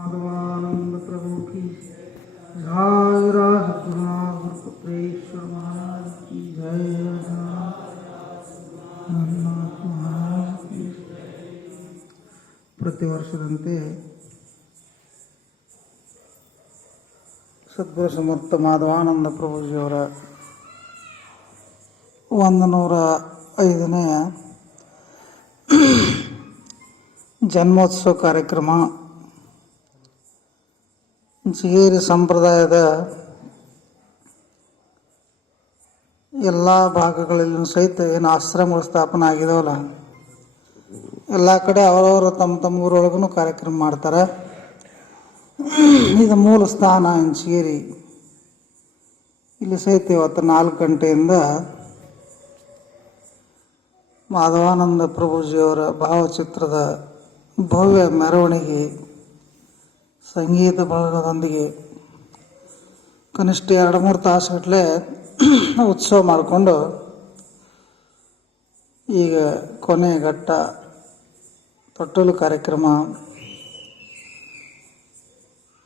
माधवानंद प्रभु की जय। गुरुपुत्रेश्वर महाराज की जय। रघुनाथ महाराज की ಪ್ರತಿ ವರ್ಷದಂತೆ ಸದ್ಗುರು ಸಮರ್ಥ ಮಾಧವಾನಂದ ಪ್ರಭುಜಿಯವರ 105ನೇ ಜನ್ಮೋತ್ಸವ ಕಾರ್ಯಕ್ರಮ ಜಿಗೇರಿ ಸಂಪ್ರದಾಯದ ಎಲ್ಲ ಭಾಗಗಳಲ್ಲೂ ಸಹಿತ ಏನು ಆಶ್ರಮಗಳು ಸ್ಥಾಪನೆ ಆಗಿದಾವಲ್ಲ, ಎಲ್ಲ ಕಡೆ ಅವರವರು ತಮ್ಮ ಊರೊಳಗೂ ಕಾರ್ಯಕ್ರಮ ಮಾಡ್ತಾರೆ. ಇದು ಮೂಲ ಸ್ಥಾನ ಇಂಚಗೇರಿ. ಇಲ್ಲಿ ಸಹಿತ ಇವತ್ತು 4 ಗಂಟೆಯಿಂದ ಮಾಧವಾನಂದ ಪ್ರಭುಜಿಯವರ ಭಾವಚಿತ್ರದ ಭವ್ಯ ಮೆರವಣಿಗೆ ಸಂಗೀತ ಬಳಗದೊಂದಿಗೆ ಕನಿಷ್ಠ 2-3 ತಾಸುಗಟ್ಟಲೆ ಉತ್ಸವ ಮಾಡಿಕೊಂಡು ಈಗ ಕೊನೆ ಘಟ್ಟ ತೊಟ್ಟಲು ಕಾರ್ಯಕ್ರಮ.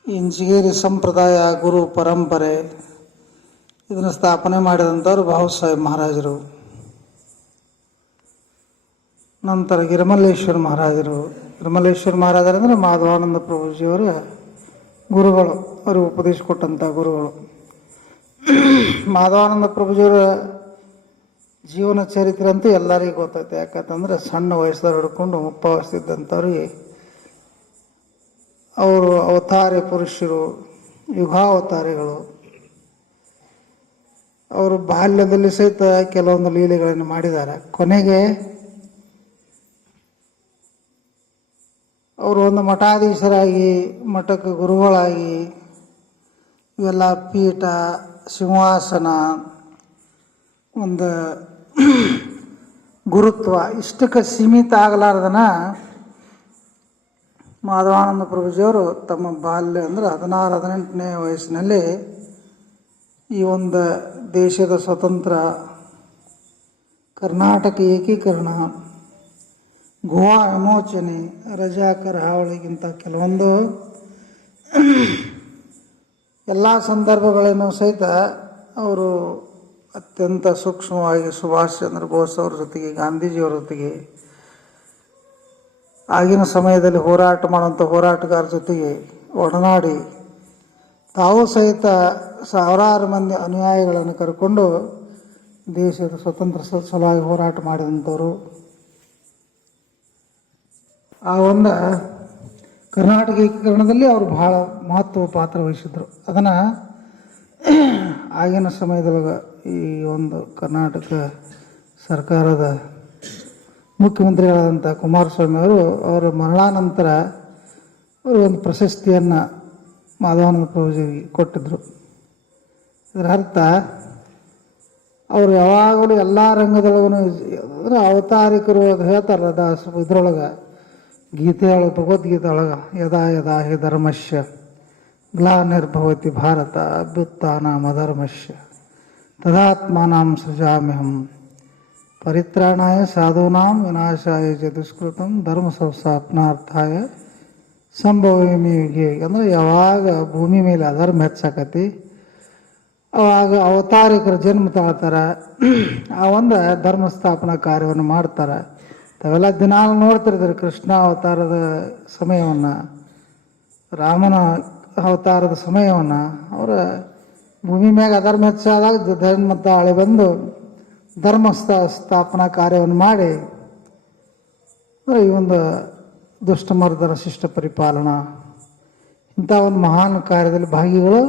ಇಂಚಗೇರಿ ಸಂಪ್ರದಾಯ ಗುರು ಪರಂಪರೆ ಇದನ್ನು ಸ್ಥಾಪನೆ ಮಾಡಿದಂಥವ್ರು ಬಾಬಾಸಾಹೇಬ್ ಮಹಾರಾಜರು, ನಂತರ ಗಿರಿಮಲ್ಲೇಶ್ವರ ಮಹಾರಾಜರು. ಗಿರಿಮಲ್ಲೇಶ್ವರ ಮಹಾರಾಜರಂದರೆ ಮಾಧವಾನಂದ ಪ್ರಭುಜಿಯವರ ಗುರುಗಳು, ಅವರಿಗೆ ಉಪದೇಶ ಕೊಟ್ಟಂಥ ಗುರುಗಳು. ಮಾಧವಾನಂದ ಪ್ರಭುಜಿಯವರ ಜೀವನ ಚರಿತ್ರೆ ಅಂತೂ ಎಲ್ಲರಿಗೂ ಗೊತ್ತೈತೆ. ಯಾಕಂತಂದ್ರೆ ಸಣ್ಣ ವಯಸ್ಸದವ್ರು ಹಿಡ್ಕೊಂಡು ಮುಪ್ಪಾವಸ್ಥಿದ್ದಂಥವ್ರಿಗೆ ಅವರು ಅವತಾರಿ ಪುರುಷರು, ಯುಗಾವತಾರಿಗಳು. ಅವರು ಬಾಲ್ಯದಲ್ಲಿ ಸಹಿತ ಕೆಲವೊಂದು ಲೀಲೆಗಳನ್ನು ಮಾಡಿದ್ದಾರೆ. ಕೊನೆಗೆ ಅವರು ಒಂದು ಮಠಾಧೀಶರಾಗಿ, ಮಠಕ್ಕೆ ಗುರುಗಳಾಗಿ, ಇವೆಲ್ಲ ಪೀಠ, ಸಿಂಹಾಸನ, ಒಂದು ಗುರುತ್ವ ಇಷ್ಟಕ್ಕೆ ಸೀಮಿತ ಆಗಲಾರ್ದನ ಮಾಧವಾನಂದ ಪ್ರಭುಜಿಯವರು ತಮ್ಮ ಬಾಲ್ಯ ಅಂದರೆ 16-18ನೇ ವಯಸ್ಸಿನಲ್ಲಿ ಈ ಒಂದು ದೇಶದ ಸ್ವತಂತ್ರ, ಕರ್ನಾಟಕ ಏಕೀಕರಣ, ಗೋವಾ ವಿಮೋಚನೆ, ರಜಾಕರ ಹಾವಳಿಗಿಂತ ಕೆಲವೊಂದು ಎಲ್ಲ ಸಂದರ್ಭಗಳನ್ನು ಸಹಿತ ಅವರು ಅತ್ಯಂತ ಸೂಕ್ಷ್ಮವಾಗಿ ಸುಭಾಷ್ ಚಂದ್ರ ಬೋಸ್ ಅವ್ರ ಜೊತೆಗೆ, ಗಾಂಧೀಜಿಯವ್ರ ಜೊತೆಗೆ, ಆಗಿನ ಸಮಯದಲ್ಲಿ ಹೋರಾಟ ಮಾಡುವಂಥ ಹೋರಾಟಗಾರರ ಜೊತೆಗೆ ಒಡನಾಡಿ ತಾವು ಸಹಿತ ಸಾವಿರಾರು ಮಂದಿ ಅನುಯಾಯಿಗಳನ್ನು ಕರ್ಕೊಂಡು ದೇಶದ ಸ್ವತಂತ್ರ ಸಲುವಾಗಿ ಹೋರಾಟ ಮಾಡಿದಂಥವರು. ಆ ಒಂದು ಕರ್ನಾಟಕ ಏಕೀಕರಣದಲ್ಲಿ ಅವರು ಬಹಳ ಮಹತ್ವ ಪಾತ್ರ ವಹಿಸಿದ್ರು. ಅದನ್ನು ಆಗಿನ ಸಮಯದೊಳಗೆ ಈ ಒಂದು ಕರ್ನಾಟಕ ಸರ್ಕಾರದ ಮುಖ್ಯಮಂತ್ರಿಗಳಾದಂಥ ಕುಮಾರಸ್ವಾಮಿ ಅವರು ಅವರ ಮರಣಾನಂತರ ಅವರು ಒಂದು ಪ್ರಶಸ್ತಿಯನ್ನು ಮಾಧವಾನಂದ ಪ್ರಭುಜಿಗೆ ಕೊಟ್ಟಿದ್ದರು. ಇದರ ಅರ್ಥ ಅವರು ಯಾವಾಗಲೂ ಎಲ್ಲ ರಂಗದೊಳಗೂ ಅಂದರೆ ಅವತಾರಿಕರು ಅದು ಹೇಳ್ತಾರಲ್ಲ ಇದ್ರೊಳಗೆ, ಗೀತೆಯೊಳಗೆ, ಭಗವದ್ಗೀತೆ ಒಳಗೆ, ಯದಾ ಯದಾ ಹಿ ಧರ್ಮಶ್ಯ ಗ್ಲಾನಿರ್ಭವತಿ ಭಾರತ ಅಭ್ಯುತ್ಥಾನಮಧರ್ಮಶ್ಯ ತದಾತ್ಮಾನಾಂ ಸೃಜಾಮ್ಯಹಂ ಪರಿತ್ರಾಣಾಯ ಸಾಧೂನಾಂ ವಿನಾಶಾಯ ಚ ದುಷ್ಕೃತಂ ಧರ್ಮ ಸಂಸ್ಥಾಪನಾರ್ಥಾಯ ಸಂಭವಾಮಿ ಯುಗೆ. ಅಂದರೆ ಯಾವಾಗ ಭೂಮಿ ಮೇಲೆ ಅಧರ್ಮ ಹೆಚ್ಚಾಕತಿ ಅವಾಗ ಅವತಾರಿಕರು ಜನ್ಮ ತಾಳ್ತಾರೆ, ಆ ಒಂದು ಧರ್ಮ ಸ್ಥಾಪನಾ ಕಾರ್ಯವನ್ನು ಮಾಡ್ತಾರೆ. ತಾವೆಲ್ಲ ದಿನಾಲು ನೋಡ್ತಿರ್ತಾರೆ ಕೃಷ್ಣ ಅವತಾರದ ಸಮಯವನ್ನು, ರಾಮನ ಅವತಾರದ ಸಮಯವನ್ನು. ಅವರ ಭೂಮಿ ಮ್ಯಾಗ ಅಧರ್ಮ ಹೆಚ್ಚಾದಾಗ ಧರ್ಮ ತಾಳೆ ಬಂದು ಧರ್ಮ ಸ್ಥಾಪನಾ ಕಾರ್ಯವನ್ನು ಮಾಡಿ ಈ ಒಂದು ದುಷ್ಟಮರ್ದನ ಶಿಷ್ಟ ಪರಿಪಾಲನಾ ಇಂಥ ಒಂದು ಮಹಾನ್ ಕಾರ್ಯದಲ್ಲಿ ಭಾಗಿಗಳು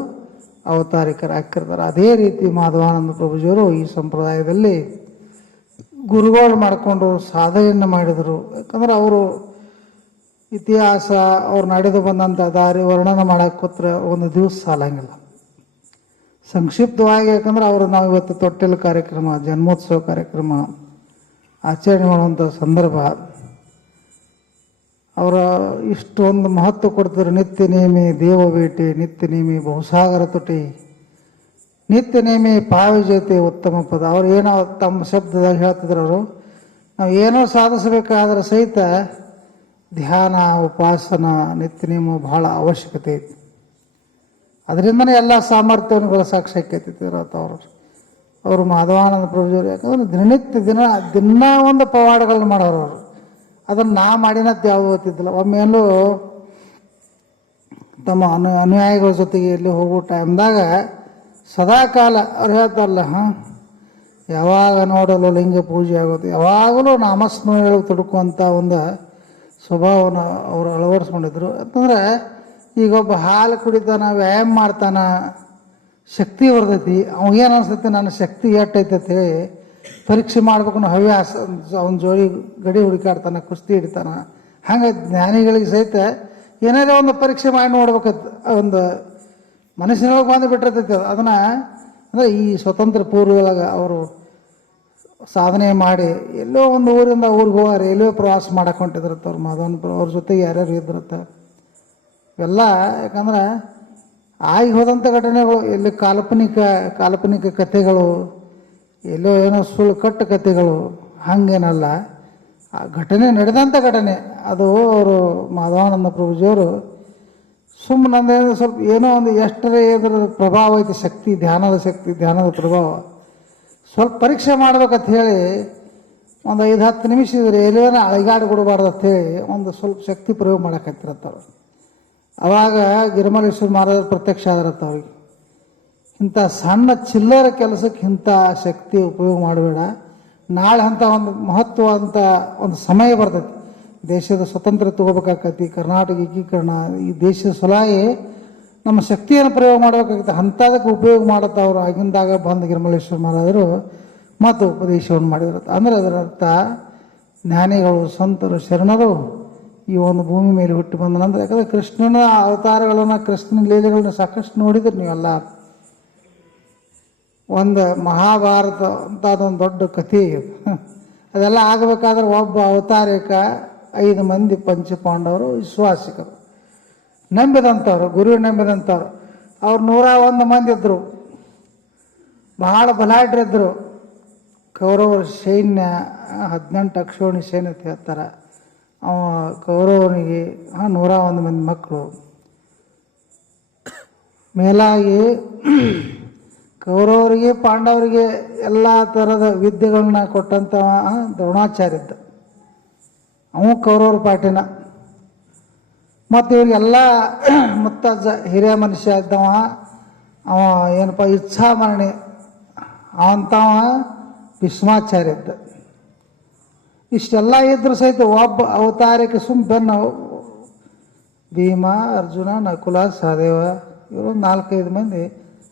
ಅವತಾರಿಕರಾಗಿರ್ತಾರೆ. ಅದೇ ರೀತಿ ಮಾಧವಾನಂದ ಪ್ರಭುಜಿಯವರು ಈ ಸಂಪ್ರದಾಯದಲ್ಲಿ ಗುರುಗಳು ಮಾಡಿಕೊಂಡು ಸಾಧನೆಯನ್ನು ಮಾಡಿದರು. ಯಾಕಂದ್ರೆ ಅವರು ಇತಿಹಾಸ, ಅವ್ರು ನಡೆದು ಬಂದಂಥ ದಾರಿ ವರ್ಣನೆ ಮಾಡೋಕ್ಕೆ ಕೂತ್ರೆ ಒಂದು ದಿವಸ ಸಾಲಂಗಿಲ್ಲ. ಸಂಕ್ಷಿಪ್ತವಾಗಿ ಯಾಕಂದ್ರೆ ಅವರು ನಾವು ಇವತ್ತು ತೊಟ್ಟಿಲು ಕಾರ್ಯಕ್ರಮ, ಜನ್ಮೋತ್ಸವ ಕಾರ್ಯಕ್ರಮ ಆಚರಣೆ ಮಾಡುವಂಥ ಸಂದರ್ಭ, ಅವರ ಇಷ್ಟೊಂದು ಮಹತ್ವ ಕೊಡ್ತಾರೆ. ನಿತ್ಯ ನೇಮಿ ದೇವ ಭೇಟಿ, ನಿತ್ಯ ನೇಮಿ ಬಹುಸಾಗರ ತುಟಿ, ನಿತ್ಯ ನೇಮಿ ಪಾವಿ ಜೊತೆ ಉತ್ತಮ ಪದ. ಅವ್ರು ಏನೋ ತಮ್ಮ ಶಬ್ದದಾಗ ಹೇಳ್ತಿದ್ರು, ಅವರು ನಾವು ಏನೋ ಸಾಧಿಸಬೇಕಾದ್ರೆ ಸಹಿತ ಧ್ಯಾನ ಉಪಾಸನ ನಿತ್ಯ ನಿಯಮ ಬಹಳ ಅವಶ್ಯಕತೆ ಐತಿ. ಅದರಿಂದನೇ ಎಲ್ಲ ಸಾಮರ್ಥ್ಯವನ್ನು ಗಳಿಸೋಕೆ ಶಕ್ಯತೆ ಇರತ್ತೆ ಅವರು ಮಾಧವಾನಂದ ಪ್ರಭುಜರು. ಯಾಕಂದ್ರೆ ದಿನನಿತ್ಯ ದಿನ ಒಂದು ಪವಾಡಗಳನ್ನ ಮಾಡೋರು ಅವರು. ಅದನ್ನು ನಾ ಮಾಡಿನದ್ದು ಯಾವುದು ಗೊತ್ತಿದ್ದಿಲ್ಲ. ಒಮ್ಮೆಲ್ಲೂ ತಮ್ಮ ಅನುಯಾಯಿಗಳ ಜೊತೆಗೆ ಇಲ್ಲಿ ಹೋಗೋ ಟೈಮ್ದಾಗ ಸದಾಕಾಲ ಅವ್ರು ಹೇಳ್ತಾರಲ್ಲ, ಯಾವಾಗ ನೋಡಲು ಲಿಂಗ ಪೂಜೆ ಆಗುತ್ತೆ, ಯಾವಾಗಲೂ ನಾಮಸ್ಮರಣೆ ತೊಡಕುವಂಥ ಒಂದು ಸ್ವಭಾವನ ಅವರು ಅಳವಡಿಸ್ಕೊಂಡಿದ್ರು. ಅಂತಂದ್ರೆ ಈಗ ಒಬ್ಬ ಹಾಲು ಕುಡಿತಾನ, ವ್ಯಾಯಾಮ ಮಾಡ್ತಾನ, ಶಕ್ತಿ ಬರ್ತೈತಿ, ಅವಾಗೇನು ಅನಿಸ್ತೈತಿ ನನ್ನ ಶಕ್ತಿ ಎಟ್ಟೈತೆ ಪರೀಕ್ಷೆ ಮಾಡ್ಬೇಕು ಅನ್ನೋ ಹವ್ಯಾಸ. ಅವನ ಜೋಡಿ ಗಡಿ ಹುಡುಕಾಡ್ತಾನೆ, ಕುಸ್ತಿ ಹಿಡಿತಾನ. ಹಂಗೆ ಜ್ಞಾನಿಗಳಿಗೆ ಸಹಿತ ಏನಾದರೂ ಒಂದು ಪರೀಕ್ಷೆ ಮಾಡಿ ನೋಡ್ಬೇಕಂತ ಒಂದು ಮನಸ್ಸಿನೊಳಗೆ ಬಂದು ಬಿಟ್ಟಿರ್ತೈತಿ ಅದು. ಅದನ್ನು ಅಂದರೆ ಈ ಸ್ವತಂತ್ರ ಪೂರ್ವದೊಳಗೆ ಅವರು ಸಾಧನೆ ಮಾಡಿ ಎಲ್ಲೋ ಒಂದು ಊರಿಂದ ಊರಿಗೆ ಹೋಗಿ ರೈಲ್ವೆ ಪ್ರವಾಸ ಮಾಡಕ್ಕೆ ಹೊಂಟಿದ್ರತ್ತ ಅವ್ರು ಮಾಧವನ ಅವ್ರ ಜೊತೆಗೆ ಯಾರ್ಯಾರು ಇದ್ರತ್ತ. ಇವೆಲ್ಲ ಯಾಕಂದ್ರೆ ಆಗಿ ಹೋದಂಥ ಘಟನೆಗಳು, ಎಲ್ಲಿ ಕಾಲ್ಪನಿಕ ಕಥೆಗಳು, ಎಲ್ಲೋ ಏನೋ ಸುಳ್ಳು ಕಟ್ಟು ಕಥೆಗಳು, ಹಾಗೇನಲ್ಲ. ಆ ಘಟನೆ ನಡೆದಂಥ ಘಟನೆ ಅದು. ಅವರು ಮಾಧವಾನಂದ ಪ್ರಭುಜಿಯವರು ಸುಮ್ಮನೆ ಸ್ವಲ್ಪ ಏನೋ ಒಂದು ಎಷ್ಟರೇ ಇದರ ಪ್ರಭಾವ ಐತಿ, ಶಕ್ತಿ, ಧ್ಯಾನದ ಪ್ರಭಾವ ಸ್ವಲ್ಪ ಪರೀಕ್ಷೆ ಮಾಡ್ಬೇಕಂತ ಹೇಳಿ ಒಂದು 5-10 ನಿಮಿಷ ಇದ್ರೆ ಎಲ್ಲಿನ ಅಳಿಗಾಡು ಕೊಡಬಾರ್ದು ಅಂಥೇಳಿ ಒಂದು ಸ್ವಲ್ಪ ಶಕ್ತಿ ಪ್ರಯೋಗ ಮಾಡಕತ್ತಿರತ್ತವ್ರು. ಅವಾಗ ಗಿರಿಮಲೇಶ್ವರ ಮಹಾರಾಜರು ಪ್ರತ್ಯಕ್ಷ ಆದ್ರತ್ತ ಅವ್ರಿಗೆ. ಇಂಥ ಸಣ್ಣ ಚಿಲ್ಲರ ಕೆಲಸಕ್ಕೆ ಇಂಥ ಶಕ್ತಿ ಉಪಯೋಗ ಮಾಡಬೇಡ, ನಾಳೆ ಅಂಥ ಒಂದು ಮಹತ್ವವಂತ ಒಂದು ಸಮಯ ಬರ್ತೈತಿ, ದೇಶದ ಸ್ವತಂತ್ರ ತಗೋಬೇಕಾಗತಿ, ಕರ್ನಾಟಕ ಏಕೀಕರಣ, ಈ ದೇಶದ ಸಲುವಾಗಿ ನಮ್ಮ ಶಕ್ತಿಯನ್ನು ಪ್ರಯೋಗ ಮಾಡಬೇಕಾಗುತ್ತೆ. ಅಂಥದಕ್ಕೆ ಉಪಯೋಗ ಮಾಡುತ್ತಾ ಅವರು ಆಗಿಂದಾಗ ಬಂದು ಗಿರಿಮಲೇಶ್ವರ ಮಹಾರಾಜರು ಮತ್ತು ಉಪದೇಶವನ್ನು ಮಾಡಿದ್ರತ್ತ. ಅಂದರೆ ಅದರ ಅರ್ಥ ಜ್ಞಾನಿಗಳು, ಸಂತರು, ಶರಣರು ಈ ಒಂದು ಭೂಮಿ ಮೇಲೆ ಹುಟ್ಟಿ ಬಂದ ನಂತರ, ಯಾಕಂದರೆ ಕೃಷ್ಣನ ಅವತಾರಗಳನ್ನು, ಕೃಷ್ಣನ ಲೀಲೆಗಳನ್ನ ಸಾಕಷ್ಟು ನೋಡಿದ್ರಿ ನೀವೆಲ್ಲ. ಒಂದು ಮಹಾಭಾರತ ಅಂತ ಅದೊಂದು ದೊಡ್ಡ ಕಥೆ. ಅದೆಲ್ಲ ಆಗಬೇಕಾದ್ರೆ ಒಬ್ಬ ಅವತಾರಕ್ಕೆ 5 ಮಂದಿ ಪಂಚಪಾಂಡವರು ವಿಶ್ವಾಸಿಕರು, ನಂಬಿದಂಥವ್ರು, ಗುರು ನಂಬಿದಂಥವ್ರು. ಅವ್ರು 101 ಮಂದಿ ಇದ್ದರು, ಬಹಳ ಬಲಾಢ್ಯರಿದ್ದರು. ಕೌರವರ ಸೈನ್ಯ 18 ಅಕ್ಷೋಣಿ ಸೈನ್ಯ ಅಂತ ಹೇಳ್ತಾರೆ. ಅವ ಕೌರವನಿಗೆ 101 ಮಂದಿ ಮಕ್ಕಳು. ಮೇಲಾಗಿ ಕೌರವರಿಗೆ ಪಾಂಡವರಿಗೆ ಎಲ್ಲ ಥರದ ವಿದ್ಯೆಗಳನ್ನ ಕೊಟ್ಟಂಥವ ದ್ರೋಣಾಚಾರ್ಯ ಇದ್ದ. ಅವ ಕೌರವರ ಪಾಠಿನ. ಮತ್ತು ಇವ್ರಿಗೆಲ್ಲ ಮುತ್ತಜ್ಜ ಹಿರಿಯ ಮನುಷ್ಯ ಇದ್ದವ. ಅವ ಏನಪ್ಪ ಇಚ್ಛಾಮರಣಿ ಅವಂತವ ಭೀಷ್ಮಾಚಾರ್ಯ ಇದ್ದ. ಇಷ್ಟೆಲ್ಲ ಇದ್ರೂ ಸಹಿತ ಒಬ್ಬ ಅವತಾರಕ್ಕೆ ಬೆನ್ನು ಭೀಮ, ಅರ್ಜುನ, ನಕುಲ, ಸಹದೇವ, ಇವರು 4-5 ಮಂದಿ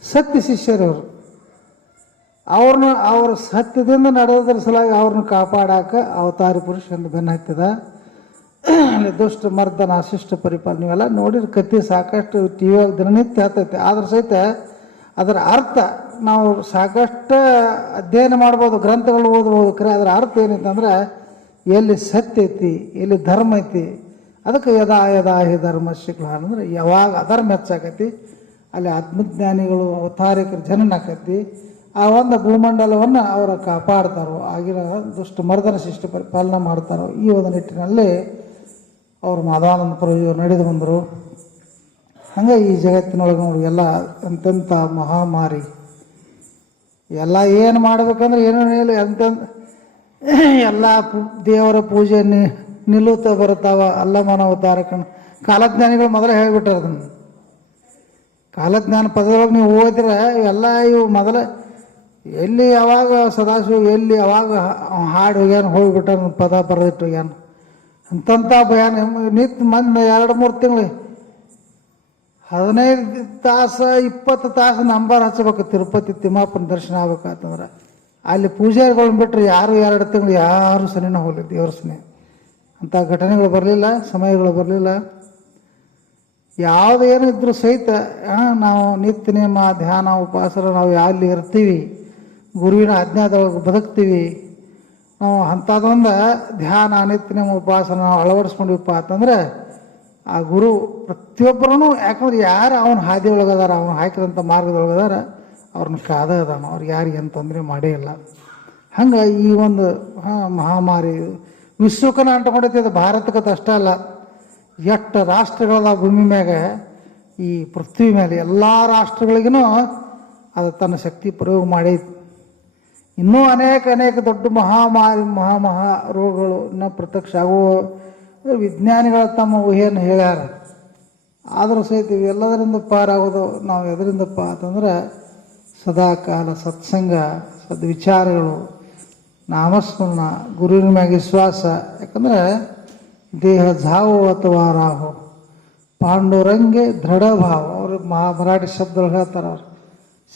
ಸತ್ಯ ಶಿಷ್ಯರು. ಅವ್ರ ಸತ್ಯದಿಂದ ನಡೆಯೋದ್ರ ಸಲುವಾಗಿ ಅವ್ರನ್ನ ಕಾಪಾಡಾಕ ಅವತಾರಿ ಪುರುಷ ಎಂದು ಬೆನ್ನು ಹತ್ತಿದ. ಅಲ್ಲಿ ದುಷ್ಟ ಮರ್ದನ, ಶಿಷ್ಟ ಪರಿಪಾಲನೆ, ನೀವೆಲ್ಲ ನೋಡಿರ ಕಥೆ ಸಾಕಷ್ಟು ಟಿವಿಯಾಗ ದಿನನಿತ್ಯ ಹೇಳ್ತೈತೆ. ಆದ್ರೆ ಸಹಿತ ಅದರ ಅರ್ಥ ನಾವು ಸಾಕಷ್ಟು ಅಧ್ಯಯನ ಮಾಡ್ಬೋದು, ಗ್ರಂಥಗಳು ಓದ್ಬೋದು. ಖರೆ ಅದರ ಅರ್ಥ ಏನೈತಂದ್ರೆ ಎಲ್ಲಿ ಸತ್ಯ ಐತಿ, ಎಲ್ಲಿ ಧರ್ಮ ಐತಿ, ಅದಕ್ಕೆ ಯದಾ ಹಿ ಧರ್ಮ ಶಿಗ್ರಹ ಅಂದ್ರೆ ಯಾವಾಗ ಅಧರ್ಮ ಹೆಚ್ಚಾಕೈತಿ ಅಲ್ಲಿ ಆತ್ಮಜ್ಞಾನಿಗಳು, ಅವತಾರಿಕರು ಜನನಾಕೈತಿ. ಆ ಒಂದು ಭೂಮಂಡಲವನ್ನು ಅವರ ಕಾಪಾಡ್ತಾರೋ, ಆಗಿನ ದುಷ್ಟ ಮರ್ದನ ಶಿಷ್ಟ ಪರಿಪಾಲನೆ ಮಾಡ್ತಾರೋ. ಈ ಒಂದು ನಿಟ್ಟಿನಲ್ಲಿ ಅವರು ಮಾಧವಾನಂದ ಪ್ರಭುಜಿಯವರು ನಡೆದು ಬಂದರು. ಹಂಗೆ ಈ ಜಗತ್ತಿನೊಳಗೆ ನೋಡಿ ಎಲ್ಲ ಎಂತೆಂಥ ಮಹಾಮಾರಿ ಎಲ್ಲ ಏನು ಮಾಡ್ಬೇಕಂದ್ರೆ ಏನೂ ಇಲ್ಲ, ಎಲ್ಲ ದೇವರ ಪೂಜೆ ನಿಲ್ಲುತ್ತಾ ಬರ್ತಾವ. ಅಲ್ಲ ಅವತಾರಕನ ಕಾಲಜ್ಞಾನಿಗಳು ಮೊದಲೇ ಹೇಳಿಬಿಟ್ಟಾರ ಅದನ್ನು. ಕಾಲಜ್ಞಾನ ಪದದೊಳಗೆ ನೀವು ಓದಿದ್ರೆ ಇವೆಲ್ಲ ಇವು ಮೊದಲೇ ಎಲ್ಲಿ ಯಾವಾಗ ಸದಾಶಿವ ಎಲ್ಲಿ ಯಾವಾಗ ಹಾಡು ಹೋಗ್ಯಾನ, ಹೋಗ್ಬಿಟ್ಟ ಪದ ಬರೆದಿಟ್ಟು ಹೋಗ್ಯಾನ ಅಂತಂಥ ಭಯಾನ. ನಿತ್ಯ ಮಂದಿ 2-3 ತಿಂಗಳು 15 ತಾಸು 20 ತಾಸು ನಂಬರ್ ಹಚ್ಚಬೇಕು. ತಿರುಪತಿ ತಿಮ್ಮಪ್ಪನ ದರ್ಶನ ಆಗ್ಬೇಕಂತಂದ್ರೆ ಅಲ್ಲಿ ಪೂಜಾರಿಗಳನ್ನ ಬಿಟ್ಟರೆ ಯಾರು 2 ತಿಂಗಳು ಯಾರು ಸನಿನ ಹೋಗಲಿ ದೇವ್ರ ಸನಿ. ಅಂಥ ಘಟನೆಗಳು ಬರಲಿಲ್ಲ, ಸಮಯಗಳು ಬರಲಿಲ್ಲ. ಯಾವುದೇನು ಇದ್ರೂ ಸಹಿತ ನಾವು ನಿತ್ಯ ನೇಮ, ಧ್ಯಾನ, ಉಪಾಸನ ನಾವು ಎಲ್ಲಿ ಇರ್ತೀವಿ, ಗುರುವಿನ ಆಜ್ಞಾದೊಳಗೆ ಬದುಕ್ತೀವಿ. ನಾವು ಅಂಥದ್ದೊಂದು ಧ್ಯಾನ, ನಿತ್ಯ ನೇಮ, ಉಪಾಸನ ನಾವು ಅಳವಡಿಸ್ಕೊಂಡಿವಪ್ಪ ಅಂತಂದ್ರೆ ಆ ಗುರು ಪ್ರತಿಯೊಬ್ಬರೂ, ಯಾಕಂದ್ರೆ ಯಾರು ಅವನ ಹಾದಿ ಒಳಗದಾರ, ಅವನು ಹಾಕಿದಂಥ ಮಾರ್ಗದೊಳಗದಾರ, ಅವ್ರನ್ನ ಕಾದದಾನ, ಅವ್ರಿಗೆ ಯಾರಿಗೇನು ತೊಂದರೆ ಮಾಡೇ ಇಲ್ಲ. ಹಂಗೆ ಈ ಒಂದು ಮಹಾಮಾರಿ ವಿಶ್ವಕ್ಕನ ಅಂಟಕೊಂಡೈತಿ. ಅದು ಭಾರತಕ್ಕಂತ ಅಷ್ಟ ಅಲ್ಲ, ಎಷ್ಟು ರಾಷ್ಟ್ರಗಳದ ಭೂಮಿ ಮ್ಯಾಗ, ಈ ಪೃಥ್ವಿ ಮೇಲೆ ಎಲ್ಲ ರಾಷ್ಟ್ರಗಳಿಗೂ ಅದು ತನ್ನ ಶಕ್ತಿ ಪ್ರಯೋಗ ಮಾಡೈತಿ. ಇನ್ನೂ ಅನೇಕ ದೊಡ್ಡ ಮಹಾಮಾರಿ ಮಹಾ ರೋಗಗಳು ಇನ್ನೂ ಪ್ರತ್ಯಕ್ಷ ಆಗುವ ವಿಜ್ಞಾನಿಗಳ ತಮ್ಮ ಊಹೆಯನ್ನು ಹೇಳ್ಯಾರ. ಆದರೂ ಸಹಿತ ಇವೆಲ್ಲದರಿಂದ ಪಾರಾಗೋದು ನಾವು ಎದರಿಂದಪ್ಪ ಅಂತಂದ್ರೆ ಸದಾಕಾಲ ಸತ್ಸಂಗ, ಸದ್ವಿಚಾರಗಳು, ನಾಮಸ್ಮರಣ, ಗುರುವಿನ ಮ್ಯಾಗ ವಿಶ್ವಾಸ. ಯಾಕಂದ್ರೆ ದೇಹ ಝಾವು ಅಥವಾ ರಾಹು ಪಾಂಡುರಂಗೆ ದೃಢ ಭಾವ. ಅವರು ಮರಾಠಿ ಶಬ್ದಗಳು ಹೇಳ್ತಾರೆ. ಅವ್ರು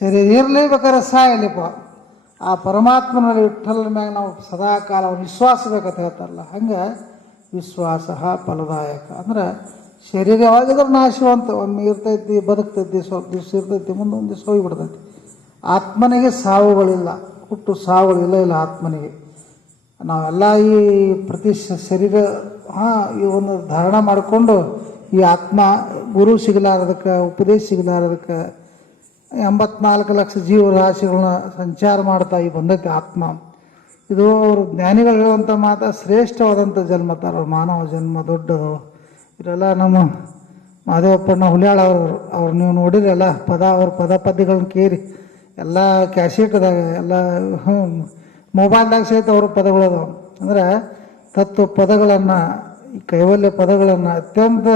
ಶರೀರ ಇರಲೇಬೇಕಾದ್ರೆ ಸಾಯಲಿಪ್ಪ, ಆ ಪರಮಾತ್ಮನಲ್ಲಿ ವಿಠ್ಠಲನ ಮ್ಯಾಗ ನಾವು ಸದಾಕಾಲ ಅವ್ರು ವಿಶ್ವಾಸ ಬೇಕಂತ ಹೇಳ್ತಾರಲ್ಲ, ಹಂಗೆ ವಿಶ್ವಾಸ ಫಲದಾಯಕ. ಅಂದ್ರೆ ಶರೀರ ಯಾವಾಗಿದ್ರೆ ನಾಶವಂತ, ಒಮ್ಮೆ ಇರ್ತೈತಿ ಬದುಕ್ತೈತಿ, ಸ್ವಲ್ಪ ದಿವಸ ಇರ್ತೈತಿ, ಮುಂದೊಂದು ದಿವಸ ಹೋಗಿಬಿಡ್ತೈತಿ. ಆತ್ಮನಿಗೆ ಸಾವುಗಳಿಲ್ಲ, ಹುಟ್ಟು ಸಾವುಗಳಿಲ್ಲ ಇಲ್ಲ ಆತ್ಮನಿಗೆ. ನಾವೆಲ್ಲ ಈ ಪ್ರತಿ ಶರೀರ ಈ ಒಂದು ಧಾರಣ ಮಾಡಿಕೊಂಡು ಈ ಆತ್ಮ ಗುರು ಸಿಗಲಾರದಕ್ಕೆ, ಉಪದೇಶ ಸಿಗಲಾರದಕ್ಕೆ 84 ಲಕ್ಷ ಜೀವರಾಶಿಗಳನ್ನ ಸಂಚಾರ ಮಾಡ್ತಾ ಈ ಬಂದೈತಿ ಆತ್ಮ. ಇದು ಅವರು ಜ್ಞಾನಿಗಳು ಹೇಳುವಂಥ ಮಾತು, ಶ್ರೇಷ್ಠವಾದಂಥ ಜನ್ಮ ತಾರ ಮಾನವ ಜನ್ಮ ದೊಡ್ಡದು. ಇವರೆಲ್ಲ ನಮ್ಮ ಮಾದೇವಪ್ಪಣ್ಣ ಹುಲಿಯಾಳ ಅವ್ರು ನೀವು ನೋಡಿರಲ್ಲ, ಅವ್ರ ಪದ್ಯಗಳನ್ನ ಕೇರಿ ಎಲ್ಲ ಕ್ಯಾಸೆಟ್ದಾಗ ಎಲ್ಲ ಮೊಬೈಲ್ದಾಗ ಸಹಿತ ಅವ್ರ ಪದಗಳದಾವ. ಅಂದ್ರೆ ತತ್ವ ಪದಗಳನ್ನು, ಈ ಕೈವಲ್ಯ ಪದಗಳನ್ನು ಅತ್ಯಂತ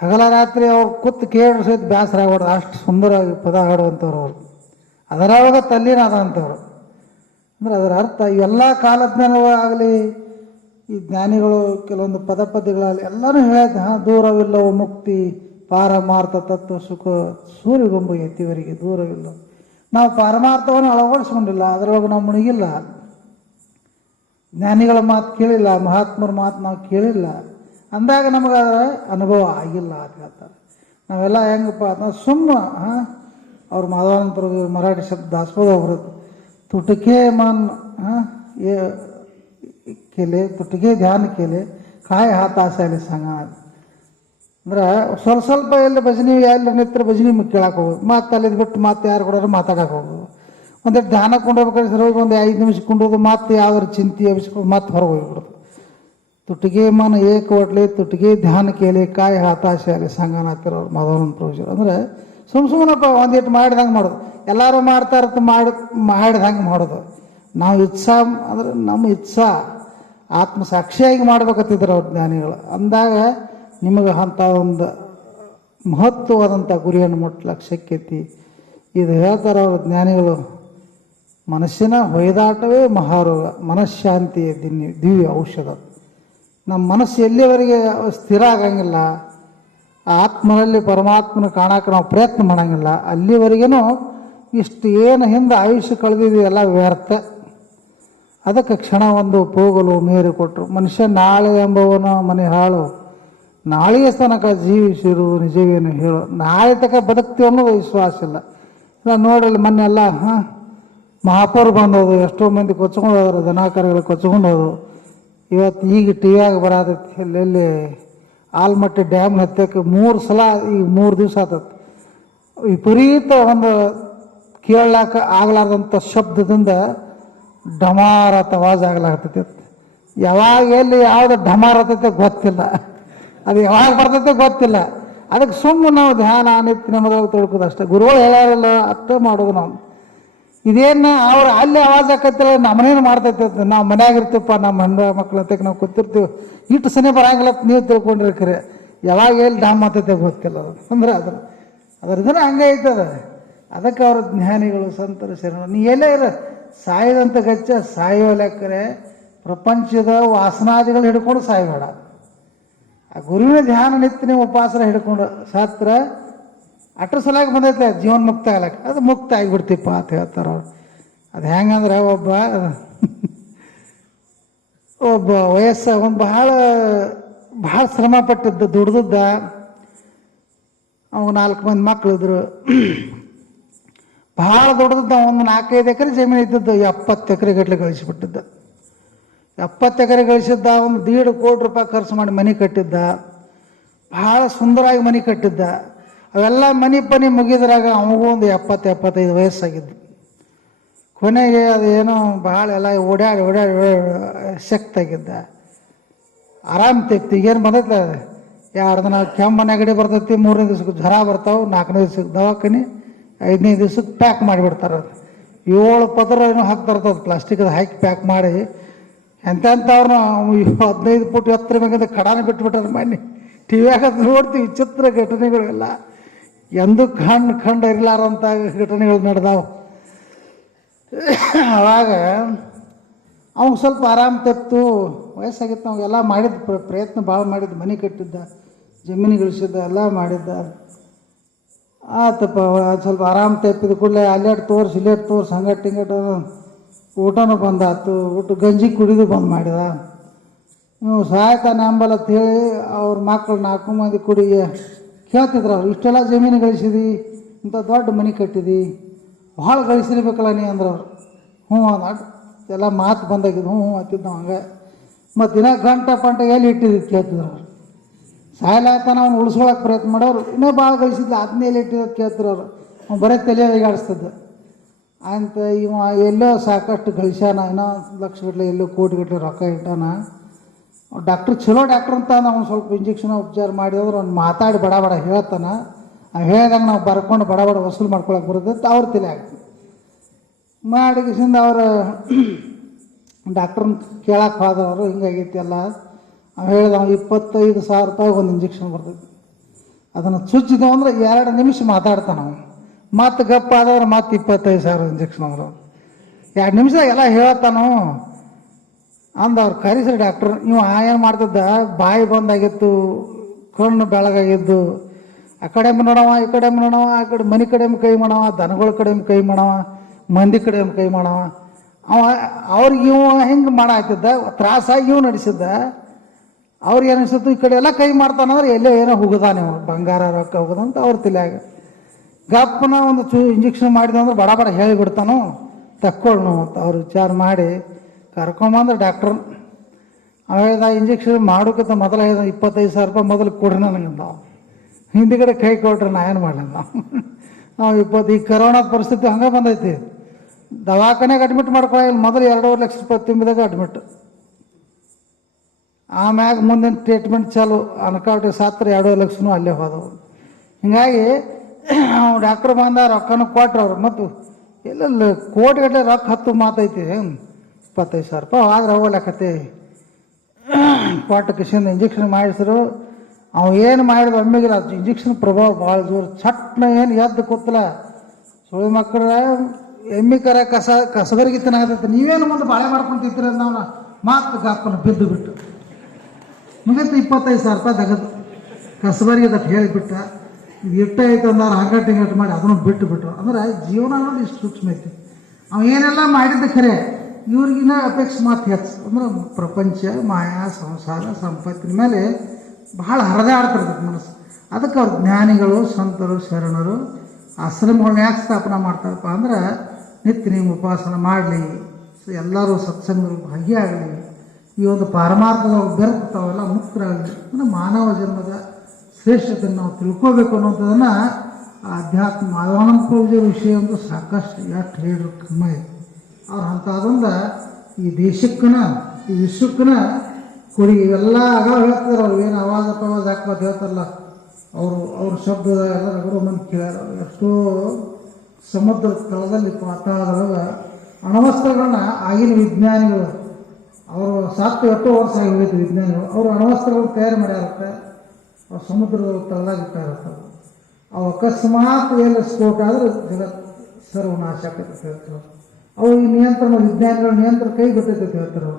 ಹಗಲ ರಾತ್ರಿ ಅವ್ರು ಕೂತು ಕೇಳಿ ಸಹಿತ ಬೇಸರ ಆಗ್ಬಾರ್ದು, ಅಷ್ಟು ಸುಂದರವಾಗಿ ಪದ ಹಾಡುವಂಥವ್ರು ಅವರು. ಅದರೊಳಗೆ ತಲ್ಲಿನ ಅದಂಥವ್ರು. ಅಂದ್ರೆ ಅದರ ಅರ್ಥ ಇವೆಲ್ಲ ಕಾಲಜ್ಞಾನವೂ ಆಗಲಿ, ಈ ಜ್ಞಾನಿಗಳು ಕೆಲವೊಂದು ಪದ್ಯಗಳಾಗಲಿ ಎಲ್ಲನೂ ಹೇಳಿದ. ದೂರವಿಲ್ಲವೋ ಮುಕ್ತಿ ಪಾರಮಾರ್ಥ ತತ್ವ ಸುಖ ಸೂರ್ಯಗೊಂಬು ಎತ್ತಿವರಿಗೆ ದೂರವಿಲ್ಲ. ನಾವು ಪಾರಮಾರ್ಥವನ್ನು ಅಳವಡಿಸ್ಕೊಂಡಿಲ್ಲ, ಅದರೊಳಗೆ ನಾವು ಮುಳುಗಿಲ್ಲ, ಜ್ಞಾನಿಗಳ ಮಾತು ಕೇಳಿಲ್ಲ, ಮಹಾತ್ಮರ ಮಾತು ನಾವು ಕೇಳಿಲ್ಲ ಅಂದಾಗ ನಮಗೆ ಅದರ ಅನುಭವ ಆಗಿಲ್ಲ ಅಂತ ಹೇಳ್ತಾರೆ. ನಾವೆಲ್ಲ ಹೆಂಗಪ್ಪ ನಾವು ಸುಮ್ಮ ಅವ್ರು ಮಾಧವಾನಂತರ ಮರಾಠಿ ಶಬ್ದ ದಾಸಬೋಧ ಬರುತ್ತೆ. ತುಟಕೆ ಮನ್ केले ತುಟಿಗೆ ಧ್ಯಾನ ಕೇಳಿ ಕಾಯಿ ಹಾತಾಸಲಿ ಸಂಗ ಅಂದ್ರೆ ಸ್ವಲ್ಪ ಎಲ್ಲ ಭಜನೆ ಎಲ್ಲ ನಿತ್ರ ಭಜನೆ ಕೇಳಕ್ಕೆ ಹೋಗೋದು, ಮತ್ತೆ ಅಲ್ಲಿದ್ದು ಬಿಟ್ಟು ಮತ್ತೆ ಯಾರು ಕೂಡ ಮಾತಾಡಕ್ಕೆ ಹೋಗೋದು. ಒಂದೆರಡು ಧ್ಯಾನ ಕೊಂಡೋಗ್ಬೇಕಾದ್ರೆ ಸರಿ ಹೋಗಿ ಒಂದು 5 ನಿಮಿಷ ಕೊಂಡೋದು ಮತ್ತೆ ಯಾವ್ದಾರು ಚಿಂತೆ ಎಬ್ಸ್ಕೊಂಡು ಮತ್ತೆ ಹೊರಗೆ ಹೋಗ್ಬಿಡೋದು. ತುಟಿಗೆ ಮನ ಏಕ ಒಟ್ಲಿ ತುಟಿಗೆ ಧ್ಯಾನ ಕೇಳಿ ಕಾಯಿ ಹಾತಾಸಲಿ ಸಂಗನ ಹಾಕಿರೋರು ಮಾಧವಾನಂದ ಪ್ರಭುಜರು. ಅಂದರೆ ಸುಮ್ಮನಪ್ಪ ಒಂದಿಟ್ಟು ಮಾಡಿದಂಗೆ ಮಾಡೋದು, ಎಲ್ಲರೂ ಮಾಡ್ತಾ ಇರ್ತ ಮಾಡಿದಂಗೆ ಮಾಡೋದು. ನಾವು ಇಚ್ಛಾ ಅಂದ್ರೆ ನಮ್ಮ ಇಚ್ಛಾ ಆತ್ಮ ಸಾಕ್ಷಿಯಾಗಿ ಮಾಡ್ಬೇಕತ್ತಿದ್ರು ಅವ್ರ ಜ್ಞಾನಿಗಳು. ಅಂದಾಗ ನಿಮಗೆ ಅಂಥ ಒಂದು ಮಹತ್ವವಾದಂಥ ಗುರಿಯನ್ನು ಮುಟ್ಲಕ್ಕೆ ಶಕ್ಯತಿ. ಇದು ಹೇಳ್ತಾರೆ ಅವ್ರ ಜ್ಞಾನಿಗಳು. ಮನಸ್ಸಿನ ಹೊಯ್ದಾಟವೇ ಮಹಾರೋಗ, ಮನಃಶಾಂತಿಯ ದಿವ್ಯ ಔಷಧ. ನಮ್ಮ ಮನಸ್ಸು ಎಲ್ಲಿವರೆಗೆ ಸ್ಥಿರ ಆಗಂಗಿಲ್ಲ, ಆತ್ಮನಲ್ಲಿ ಪರಮಾತ್ಮನ ಕಾಣಕ್ಕೆ ನಾವು ಪ್ರಯತ್ನ ಮಾಡೋಂಗಿಲ್ಲ, ಅಲ್ಲಿವರೆಗೂ ಇಷ್ಟು ಏನು ಹಿಂದೆ ಆಯುಷ್ಯ ಕಳೆದಿದೆಯಲ್ಲ ವ್ಯರ್ಥ. ಅದಕ್ಕೆ ಕ್ಷಣ ಒಂದು ಹೋಗಲು ಮೇರೆ ಕೊಟ್ಟರು. ಮನುಷ್ಯ ನಾಳೆ ಎಂಬವನ ಮನೆ ಹಾಳು, ನಾಳೆಯ ತನಕ ಜೀವಿಸಿರುವುದು ನಿಜವೇನು ಹೇಳು. ನಾಳೆ ತನಕ ಬದುಕ್ತೀವಿ ಅನ್ನೋದು ವಿಶ್ವಾಸ ಇಲ್ಲ. ನೋಡಲಿ ಮೊನ್ನೆಲ್ಲ ಮಹಾಪೌರ್ ಬಂದೋದು, ಎಷ್ಟೋ ಮಂದಿ ಕೊಚ್ಕೊಂಡು ಹೋದ್ರು, ದನಾಕರಗಳು ಕೊಚ್ಕೊಂಡು ಹೋದು. ಇವತ್ತು ಈಗ ಟಿವಿಯಾಗ ಬರತೈತಿ, ಎಲ್ಲೆಲ್ಲಿ ಆಲ್ಮಟ್ಟಿ ಡ್ಯಾಮ್ ಹತ್ತಕ್ಕೆ 3 ಸಲ ಈಗ 3 ದಿವಸ ಆತತ್ತು. ವಿಪರೀತ ಒಂದು ಕೇಳಲಾಕ ಆಗ್ಲಾರ್ದಂಥ ಶಬ್ದದಿಂದ ಢಮಾರತ ಆವಾಜ್ ಆಗ್ಲಾಗ್ತೈತಿ. ಯಾವಾಗ ಎಲ್ಲಿ ಯಾವ್ದು ಢಮಾರ್ ಹತ್ತೈತೆ ಗೊತ್ತಿಲ್ಲ, ಅದು ಯಾವಾಗ ಬರ್ತೈತೆ ಗೊತ್ತಿಲ್ಲ. ಅದಕ್ಕೆ ಸುಮ್ಮನೆ ನಾವು ಧ್ಯಾನ ನಿತ್ಯ ನಮ್ಮದಾಗ ತೊಳ್ಕೋದು ಅಷ್ಟೇ. ಗುರುಗಳು ಹೇಳಾರಲ್ಲ ಅಷ್ಟೇ ಮಾಡೋದು ನಾವು. ಇದೇನು ಅವ್ರು ಅಲ್ಲಿ ಆವಾಜ್ ಹಾಕತ್ತಿಲ್ಲ, ನಮ್ಮನೇನು ಮಾಡ್ತೈತೆ. ನಾವು ಮನ್ಯಾಗಿರ್ತೀವಪ್ಪ, ನಮ್ಮ ಹೆಣ್ಣು ಮಕ್ಳು ಹತ್ತಕ್ಕೆ ನಾವು ಕೂತಿರ್ತೀವಿ, ಇಟ್ಟು ಸನಿ ಬರಂಗಿಲ್ಲ ನೀವು ತಿಳ್ಕೊಂಡಿರ್ತೀರಿ. ಯಾವಾಗ ಎಲ್ಲಿ ಢಾಮ್ ಮಾತೈತೆ ಗೊತ್ತಿಲ್ಲ. ಅದು ಅಂದ್ರೆ ಅದರಿಂದ ಹಂಗೆ ಐತದ. ಅದಕ್ಕೆ ಅವ್ರ ಜ್ಞಾನಿಗಳು ಸಂತರ ಶರಣ. ನೀ ಎಲ್ಲೇ ಇರ ಸಾಯೋದಂತ ಗಚ್ಚ, ಸಾಯೋ ಲೆಕ್ಕರೆ ಪ್ರಪಂಚದ ವಾಸನಾದಿಗಳು ಹಿಡ್ಕೊಂಡು ಸಾಯಬೇಡ. ಆ ಗುರುವಿನ ಧ್ಯಾನ ನಿತ್ಯ ನೀವು ಉಪವಾಸನ ಹಿಡ್ಕೊಂಡು ಸತ್ರ ಅಟ್ರ ಸಲಾಗಿ ಬಂದೈತೆ ಜೀವನ್ ಮುಕ್ತ ಆಗ್ಲಕ್ಕೆ, ಅದು ಮುಕ್ತ ಆಗಿಬಿಡ್ತಿಪ್ಪ ಅಂತ ಹೇಳ್ತಾರೆ ಅವ್ರು. ಅದು ಹೆಂಗಂದ್ರೆ ಒಬ್ಬ ವಯಸ್ಸ ಒಂದು ಭಾಳ ಶ್ರಮ ಪಟ್ಟಿದ್ದ, ದುಡ್ದದ್ದ. ಅವಾಗ 4 ಮಂದಿ ಮಕ್ಕಳಿದ್ರು. ಭಾಳ ದೊಡ್ಡದ, ಒಂದು 4-5 ಎಕರೆ ಜಮೀನು ಇದ್ದದ್ದು, 70 ಎಕರೆ ಗಟ್ಟಲೆ ಗಳಿಸಿಬಿಟ್ಟಿದ್ದ. 70 ಎಕರೆ ಗಳಿಸಿದ್ದ. ಒಂದು 1.5 ಕೋಟಿ ರೂಪಾಯಿ ಖರ್ಚು ಮಾಡಿ ಮನೆ ಕಟ್ಟಿದ್ದ. ಭಾಳ ಸುಂದರವಾಗಿ ಮನೆ ಕಟ್ಟಿದ್ದ. ಅವೆಲ್ಲ ಮನೆ ಪನಿ ಮುಗಿದ್ರಾಗ ಅವನಿಗೂ ಒಂದು 70-75 ವಯಸ್ಸಾಗಿದ್ದು. ಕೊನೆಗೆ ಅದೇನೋ ಭಾಳ ಎಲ್ಲ ಓಡಾಡಿ ಓಡಾಡಿ ಶಕ್ತಾಗಿದ್ದ. ಆರಾಮ್ ತೆಗ್ತಿ. ಈಗೇನು ಬಂದೈತೆ 2 ದಿನ ಕೆಮ್ಮು ನೆಗಡಿ ಬರ್ತೈತಿ, 3ನೇ ದಿವ್ಸಕ್ಕೆ ಜ್ವರ ಬರ್ತಾವೆ, 4ನೇ ದಿವ್ಸಕ್ಕೆ ದವಾಖಾನೆ, 5ನೇ ದಿವ್ಸಕ್ಕೆ ಪ್ಯಾಕ್ ಮಾಡಿಬಿಡ್ತಾರೆ. 7 ಪದರ ಏನೋ ಹಾಕ್ತಾರದು ಪ್ಲಾಸ್ಟಿಕ್ದು ಹಾಕಿ ಪ್ಯಾಕ್ ಮಾಡಿ. ಎಂಥವ್ರನ್ನ 15 ಫುಟ್ ಎತ್ತರ ಬೇಕಾದ ಕಡಾನ ಬಿಟ್ಬಿಟ್ಟಾರೆ. ಮೊನ್ನೆ ಟಿ ವಿಯಾಗ ನೋಡ್ತೀವಿ ವಿಚಿತ್ರ ಘಟನೆಗಳೆಲ್ಲ. ಎಂದೂ ಕಂಡು ಇರಲಾರಂಥ ಘಟನೆಗಳು ನಡೆದಾವೆ. ಆವಾಗ ಅವ್ನು ಸ್ವಲ್ಪ ಆರಾಮ್ ತೆಪ್ತು, ವಯಸ್ಸಾಗಿತ್ತು. ಅವಾಗೆಲ್ಲ ಮಾಡಿದ ಪ್ರಯತ್ನ ಭಾಳ ಮಾಡಿದ್ದು, ಮನೆ ಕಟ್ಟಿದ್ದ, ಜಮೀನು ಗಳಿಸಿದ್ದ, ಎಲ್ಲ ಮಾಡಿದ್ದ. ಆತಪ್ಪ ಸ್ವಲ್ಪ ಆರಾಮ್ ತೆಪ್ಪಿದ ಕೂಡಲೇ ಅಲ್ಲೇಟ್ ತೋರಿಸಿ ಇಲ್ಲೇಟ್ ತೋರಿಸಿ ಹಂಗಟ್ಟು ಹಿಂಗಟ್ಟು ಊಟನೂ ಬಂದಾತು. ಊಟ ಗಂಜಿ ಕುಡಿದು ಬಂದು ಮಾಡಿದ. ನೀವು ಸಾಯ್ತಾನೆ ಅಂಬಲ್ಲ ಅಂತೇಳಿ ಅವ್ರ ಮಕ್ಕಳು 4 ಮಂದಿ ಕುಡಿ ಕೇಳ್ತಿದ್ರು. ಅವ್ರು ಇಷ್ಟೆಲ್ಲ ಜಮೀನು ಗಳಿಸಿದಿ, ಇಂಥ ದೊಡ್ಡ ಮನೆ ಕಟ್ಟಿದಿ, ಭಾಳ ಗಳಿಸಿರ್ಬೇಕಲ್ಲ ನೀ ಅಂದ್ರೆ ಅವ್ರು. ಹ್ಞೂ ಅದ್ ಎಲ್ಲ ಮಾತು ಬಂದಾಗಿದ್ದು. ಹ್ಞೂ ಹತ್ತಿದ್ದು ಹಂಗೆ. ಮತ್ತು ದಿನ ಗಂಟೆ ಪಂಟೆ ಎಲ್ಲಿ ಇಟ್ಟಿದ್ದು ಕೇಳ್ತಿದ್ರು ಅವ್ರು. ಸಾಯಲಾಗ್ತಾನೆ ಅವ್ನು ಉಳಿಸ್ಕೊಳಕ್ಕೆ ಪ್ರಯತ್ನ ಮಾಡೋರು. ಇನ್ನೂ ಭಾಳ ಗಳಿಸಿದ್ಲ, ಅದನ್ನೇ ಎಲ್ಲಿ ಇಟ್ಟಿದ್ದು ಕೇಳ್ತಿರು ಅವ್ರು. ಅವ್ನು ಬರೀ ತಲೆಯಾಗಿ ಆಡಿಸ್ತದ್ದು ಅಂತ. ಇವ ಎಲ್ಲೋ ಸಾಕಷ್ಟು ಗಳಿಸ್ಯಾನ, ಇನ್ನೂ ಲಕ್ಷಗಟ್ಟಲೆ ಎಲ್ಲೋ ಕೋಟಿಗಟ್ಟಲೆ ರೊಕ್ಕ ಇಟ್ಟಾನ. ಡಾಕ್ಟ್ರ್ ಚಲೋ ಡಾಕ್ಟ್ರ್ ಅಂತ ನಾವು ಸ್ವಲ್ಪ ಇಂಜೆಕ್ಷನ್ ಉಪಚಾರ ಮಾಡಿದ್ರೆ ಅವ್ನು ಮಾತಾಡಿ ಬಡ ಬಡ ಹೇಳ್ತಾನೆ. ಹೇಳಿದಾಗ ನಾವು ಬರ್ಕೊಂಡು ಬಡ ಬಡ ವಸೂಲು ಮಾಡ್ಕೊಳಕ್ಕೆ ಬರುತ್ತೆ ಅವ್ರ ತಲೆ ಆಗ್ತದೆ. ಮಾಡಿಗಿಸಿಂದ ಅವರು ಡಾಕ್ಟ್ರನ್ನ ಕೇಳಕ್ಕೆ ಹೋದವರು, ಹಿಂಗಾಗೈತಿ ಎಲ್ಲ. ಅವ್ನು ಹೇಳಿದ 25,000 ರೂಪಾಯಿಗೆ ಒಂದು ಇಂಜೆಕ್ಷನ್ ಬರ್ತೈತಿ. ಅದನ್ನು ಚುಚ್ಚಿದೆವು ಅಂದ್ರೆ 2 ನಿಮಿಷ ಮಾತಾಡ್ತಾನೆ ಅವನು. ಮತ್ತು ಗಪ್ಪ ಆದವ್ರು ಮತ್ತು 25,000 ಇಂಜೆಕ್ಷನ್ ಅವರು 2 ನಿಮಿಷದಾಗ ಎಲ್ಲ ಹೇಳ್ತಾನು ಅಂದವ್ರು. ಕರೀಸ್ರಿ ಡಾಕ್ಟ್ರ್. ನೀವು ಏನು ಮಾಡ್ತಿದ್ದ, ಬಾಯಿ ಬಂದಾಗಿತ್ತು, ಕಣ್ಣು ಬೆಳಗಾಗಿದ್ದು, ಆ ಕಡೆ ನೋಡವ ಈ ಕಡೆ ನೋಡವ, ಆ ಕಡೆ ಮನೆ ಕಡೆ ಕೈ ಮಾಡವ, ದನಗಳ ಕಡೆ ಕೈ ಮಾಡವ, ಮಂದಿ ಕಡೆ ಕೈ ಮಾಡವ. ಅವ್ರಿಗೆ ಇವ ಹೆಂಗೆ ಮಾಡಾಕ್ತಿದ್ದ, ತ್ರಾಸಾಗಿ ಇವು ನಡೆಸಿದ್ದ. ಅವ್ರಿಗೆ ಏನಿಸ್ತು, ಈ ಕಡೆ ಎಲ್ಲ ಕೈ ಮಾಡ್ತಾನಂದ್ರೆ ಎಲ್ಲೇ ಏನೋ ಹೋಗದಾನೆ, ಬಂಗಾರ ರೊಕ್ಕ ಹೋಗೋದಂತ ಅವ್ರ ತಲೆಯಾಗ. ಗಪ್ಪನ ಒಂದು ಇಂಜೆಕ್ಷನ್ ಮಾಡಿದಂದ್ರೆ ಬಡ ಬಡ ಹೇಳಿಬಿಡ್ತಾನು, ತಕ್ಕೊಳ್ಳು ಅಂತ ಅವ್ರು ವಿಚಾರ ಮಾಡಿ ಕರ್ಕೊಂಬಂದ್ರೆ ಡಾಕ್ಟ್ರ್. ಅವ ಹೇಳ್ದ, ಇಂಜೆಕ್ಷನ್ ಮಾಡೋಕ್ಕಿಂತ ಮೊದಲು ಹೇಳ್ದ 25,000 ರೂಪಾಯಿ ಮೊದಲು ಕೊಡ್ರಿ ನನಗಂತ. ಹಿಂದಿಗಡೆ ಕೈ ಕೊಟ್ರೆ ನಾ ಏನು ಮಾಡಲಿಲ್ಲ. ನಾವು ಈ ಕರೋನಾದ ಪರಿಸ್ಥಿತಿ ಹಂಗೆ ಬಂದೈತಿ. ದವಾಖಾನೆಗೆ ಅಡ್ಮಿಟ್ ಮಾಡ್ಕೊಳ್ಳಿ, ಮೊದಲು 2.5 ಲಕ್ಷ ರೂಪಾಯಿ ತುಂಬಿದಾಗ ಅಡ್ಮಿಟ್. ಆಮ್ಯಾಗ ಮುಂದಿನ ಟ್ರೀಟ್ಮೆಂಟ್ ಚಾಲು, ಅನ್ಕಾವಟಿ ಸಾತ್ರ 2.5 ಲಕ್ಷನೂ ಅಲ್ಲೇ ಹೋದವು. ಹೀಗಾಗಿ ಡಾಕ್ಟ್ರ್ ಬಂದ ರೊಕ್ಕನೂ ಕೊಟ್ರು ಅವ್ರು. ಮತ್ತು ಎಲ್ಲೆಲ್ಲ ಕೋಟಿಗಟ್ಟಲೆ ರೊಕ್ಕ ಹತ್ತು ಮಾತೈತಿ. 25,000 ರೂಪಾಯಿ ಆದ್ರೆ ಹೋಗ್ಲಕತ್ತೆ. ಕೊಟ್ಟ ಕಿಶಿಂದ ಇಂಜೆಕ್ಷನ್ ಮಾಡಿಸಿದ್ರು. ಅವು ಏನು ಮಾಡಿದ್ರು ಒಮ್ಮೆಗಿಲ್ಲ, ಇಂಜೆಕ್ಷನ್ ಪ್ರಭಾವ ಭಾಳ ಜೋರು. ಚಟ್ನ ಏನು ಎದ್ದು ಕೂತಲ್ಲ. ಸುಳಿ ಮಕ್ಕಳ ಎಮ್ಮಿ ಕರ ಕಸಬರಿಗಿತ್ತನ ಆಗತೈತೆ. ನೀವೇನು ಮುಂದೆ ಬಾಳೆ ಮಾಡ್ಕೊಂತಿರ್ತೀರ ನಾವು ಮಾತು ಗಾಪನ ಬಿದ್ದು ಬಿಟ್ಟು ಮುಗಿತು. 25,000 ರೂಪಾಯಿ ತೆಗೆದು ಕಸಬರಿಗೆ ಅದಕ್ಕೆ ಹೇಳಿಬಿಟ್ಟ. ಇದು ಇಟ್ಟ ಐತೆ ಅಂದಾರ ಹಂಗಟ್ಟು ಹಿಂಗಟ್ಟು ಮಾಡಿ ಅದನ್ನು ಬಿಟ್ಟು. ಅಂದ್ರೆ ಜೀವನ ಅನ್ನೋದು ಇಷ್ಟು ಸೂಕ್ಷ್ಮ ಐತಿ. ಅವ ಏನೆಲ್ಲ ಮಾಡಿದ್ದ ಖರೆ, ಇವ್ರಿಗಿನ್ನ ಅಪೇಕ್ಷೆ ಮಾತು ಹೆಚ್ಚು. ಅಂದ್ರೆ ಪ್ರಪಂಚ, ಮಾಯಾ, ಸಂಸಾರ, ಸಂಪತ್ತಿನ ಮೇಲೆ ಭಾಳ ಹರಿದಾಡ್ತಿರ್ತದೆ ಮನಸ್ಸು. ಅದಕ್ಕೆ ಅವ್ರು ಜ್ಞಾನಿಗಳು, ಸಂತರು, ಶರಣರು ಆಶ್ರಮಗಳನ್ನ ಯಾಕೆ ಸ್ಥಾಪನೆ ಮಾಡ್ತಾರಪ್ಪ ಅಂದ್ರೆ, ನಿತ್ಯ ನೀವು ಉಪಾಸನ ಮಾಡಲಿ, ಎಲ್ಲರೂ ಸತ್ಸಂಗಗಳು ಭಾಗಿಯಾಗಲಿ, ಈ ಒಂದು ಪಾರಮಾರ್ಥದವ್ರು ಬೆರೆತಾವೆಲ್ಲ ಮುಕ್ತರಾಗಲಿ, ಅಂದರೆ ಮಾನವ ಜನ್ಮದ ಶ್ರೇಷ್ಠತೆಯನ್ನು ನಾವು ತಿಳ್ಕೋಬೇಕು ಅನ್ನೋಂಥದ್ದನ್ನು ಆಧ್ಯಾತ್ಮ ಮಾಧವಾನಂದ ಪೂಜೆ ವಿಷಯ ಒಂದು ಸಾಕಷ್ಟು ಎಷ್ಟು ಹೇಳಿದ್ರು ಕಮ್ಮಿ ಐತಿ. ಅವ್ರು ಅಂಥದ್ರಿಂದ ಈ ದೇಶಕ್ಕನ ಈ ವಿಶ್ವಕ್ಕನ ಕೊಡುಗೆ ಇವೆಲ್ಲ ಆಗ ಹೇಳ್ತಿದ್ರು. ಅವ್ರು ಏನು ಆವಾಜ ಹಾಕ್ಬೋದು ಹೇಳ್ತಾರಲ್ಲ, ಅವ್ರ ಶಬ್ದದ ಎಲ್ಲ ರಗಡೋ ಮಂದಿ ಕೇಳ್ಯಾರ. ಎಷ್ಟೋ ಸಮುದ್ರ ಸ್ಥಳದಲ್ಲಿ ಪಾತಾಳದೊಳಗೆ ಅಣವಸ್ತ್ರಗಳನ್ನ ಆಗಿನ ವಿಜ್ಞಾನಿಗಳು, ಅವರು ಸಾಕು ಎಷ್ಟೋ ವರ್ಷ ಆಗಿ ಹೋಗಿತ್ತು ವಿಜ್ಞಾನಿಗಳು, ಅವರು ಅಣವಸ್ತ್ರಗಳು ತಯಾರು ಮಾಡ್ಯಾರತ್ತೆ. ಅವ್ರು ಸಮುದ್ರದ ತಳದಾಗ ಇಟ್ಟಾರತ್ತ. ಅವು ಅಕಸ್ಮಾತ್ ಎಲ್ಲ ಸ್ಫೋಟ ಆದರೆ ಜಗತ್ ಸರ್ವನಾಶ ಆಕೈತೆ ಹೇಳ್ತಾರೆ. ಅವು ಈ ನಿಯಂತ್ರಣ ವಿಜ್ಞಾನಿಗಳ ನಿಯಂತ್ರಣ ಕೈ ಗೊತ್ತೈತೆ ಹೇಳ್ತಾರೆ.